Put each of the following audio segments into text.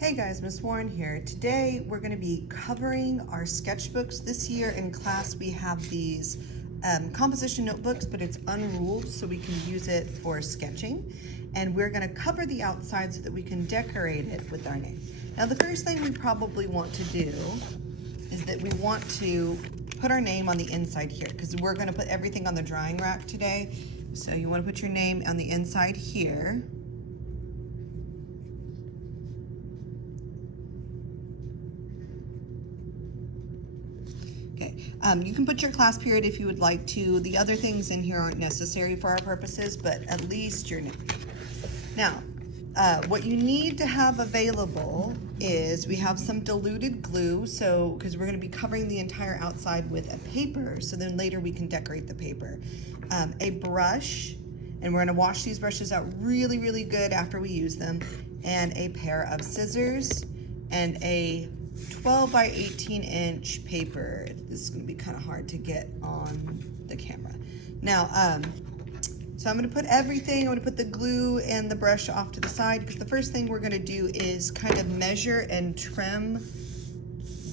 Hey guys, Miss Warren here. Today we're going to be covering our sketchbooks. This year in class we have these composition notebooks, but it's unruled so we can use it for sketching. And we're going to cover the outside so that we can decorate it with our name. Now the first thing we probably want to do is that we want to put our name on the inside here because we're going to put everything on the drying rack today. So you want to put your name on the inside here. You can put your class period if you would like to. The other things in here aren't necessary for our purposes, but at least your name. Now, what you need to have available is we have some diluted glue, so because we're going to be covering the entire outside with a paper, so then later we can decorate the paper. A brush, and we're going to wash these brushes out really, really good after we use them, and a pair of scissors, and a 12 by 18 inch paper. This is going to be kind of hard to get on the camera. Now, so I'm going to put everything, I'm going to put the glue and the brush off to the side because the first thing we're going to do is kind of measure and trim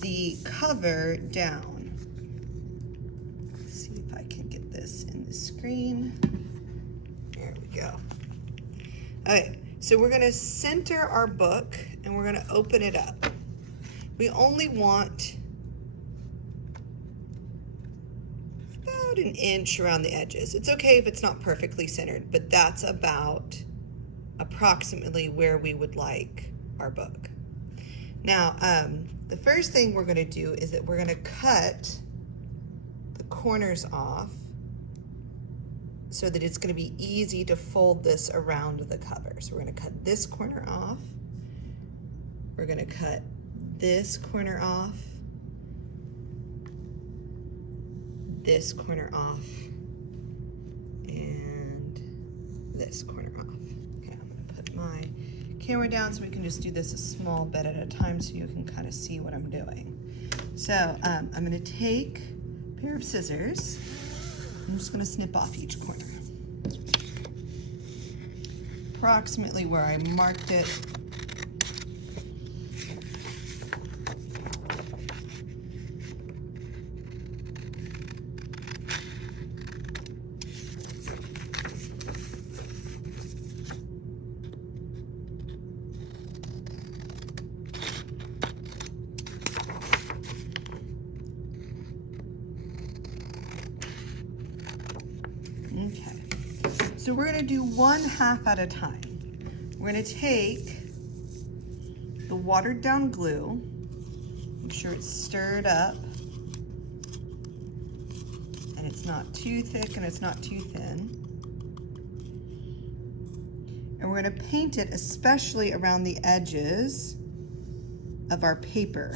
the cover down. Let's see if I can get this in the screen. There we go. Okay, so we're going to center our book and we're going to open it up. We only want about an inch around the edges. It's okay if it's not perfectly centered, but that's about approximately where we would like our book. Now, the first thing we're gonna do is that we're gonna cut the corners off so that it's gonna be easy to fold this around the cover. So we're gonna cut this corner off. We're gonna cut this corner off, this corner off, and this corner off. Okay, I'm gonna put my camera down so we can just do this a small bit at a time so you can kind of see what I'm doing. So I'm gonna take a pair of scissors. I'm just gonna snip off each corner. Approximately where I marked it. Okay, so we're going to do 1/2 at a time. We're going to take the watered down glue, make sure it's stirred up, and it's not too thick and it's not too thin. And we're going to paint it especially around the edges of our paper.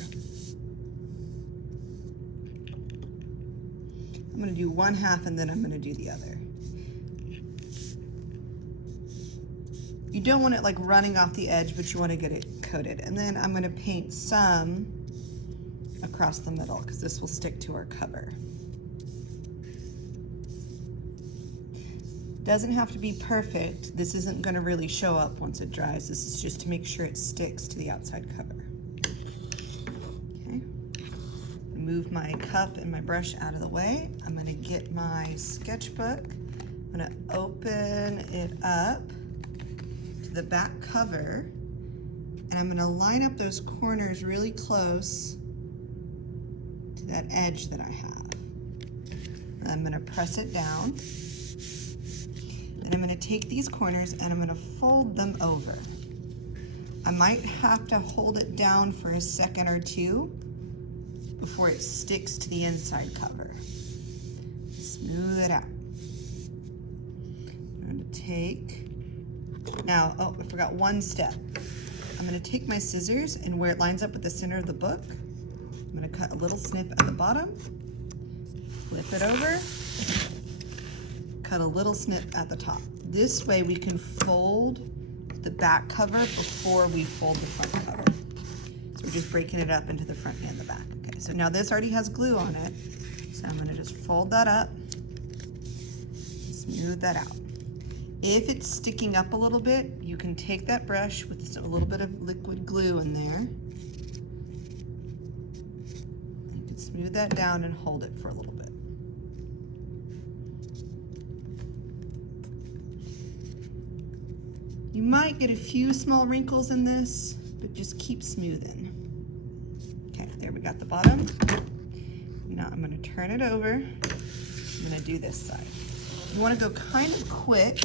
I'm going to do 1/2 and then I'm going to do the other. You don't want it like running off the edge, but you want to get it coated. And then I'm going to paint some across the middle because this will stick to our cover. Doesn't have to be perfect. This isn't going to really show up once it dries. This is just to make sure it sticks to the outside cover. Okay. Move my cup and my brush out of the way. I'm going to get my sketchbook. I'm going to open it up to the back cover, and I'm going to line up those corners really close to that edge that I have. And I'm going to press it down, and I'm going to take these corners and I'm going to fold them over. I might have to hold it down for a second or two before it sticks to the inside cover. Smooth it out. I'm going to take, now, oh, I forgot one step. I'm going to take my scissors and where it lines up with the center of the book, I'm going to cut a little snip at the bottom, flip it over, cut a little snip at the top. This way we can fold the back cover before we fold the front cover. So we're just breaking it up into the front and the back. Okay, so now this already has glue on it. So I'm gonna just fold that up, smooth that out. If it's sticking up a little bit, you can take that brush with a little bit of liquid glue in there. You can smooth that down and hold it for a little bit. You might get a few small wrinkles in this, but just keep smoothing. Okay, there we got the bottom. Now I'm going to turn it over. I'm going to do this side. You want to go kind of quick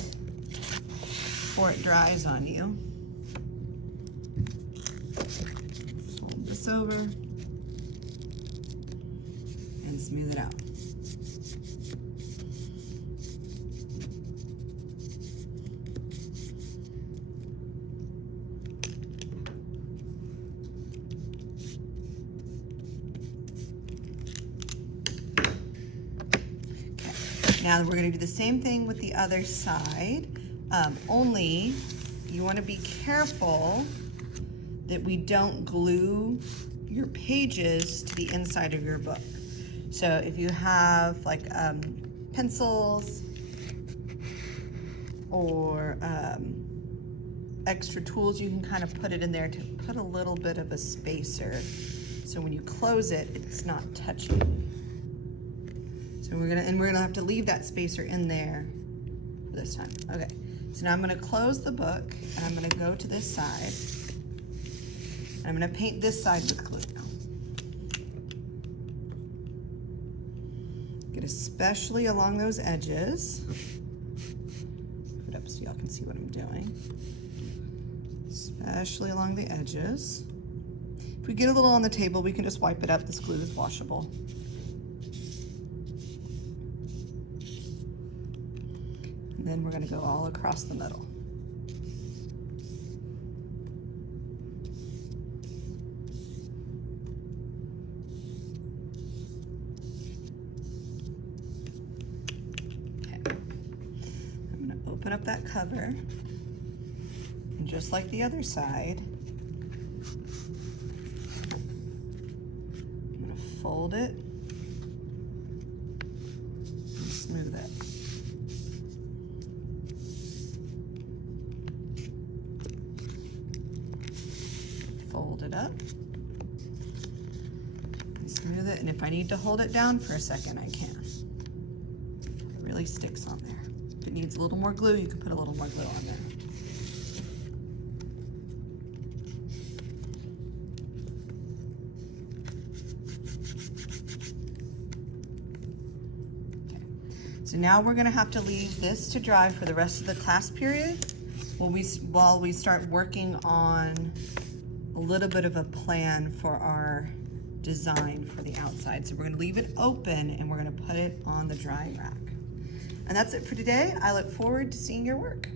before it dries on you. Hold this over and smooth it out. Now we're going to do the same thing with the other side, only you want to be careful that we don't glue your pages to the inside of your book. So if you have like pencils or extra tools, you can kind of put it in there to put a little bit of a spacer, so when you close it, it's not touching. So we're gonna have to leave that spacer in there for this time. Okay, so now I'm gonna close the book and I'm gonna go to this side. And I'm gonna paint this side with glue now. Get especially along those edges. Put it up so y'all can see what I'm doing. Especially along the edges. If we get a little on the table, we can just wipe it up. This glue is washable. And then we're going to go all across the middle. Okay. I'm going to open up that cover, and just like the other side, I'm going to fold it and smooth it. Fold it up, and smooth it, and if I need to hold it down for a second, I can. It really sticks on there. If it needs a little more glue, you can put a little more glue on there. Okay. So now we're going to have to leave this to dry for the rest of the class period while we start working on a little bit of a plan for our design for the outside. So we're gonna leave it open and we're gonna put it on the drying rack. And that's it for today. I look forward to seeing your work.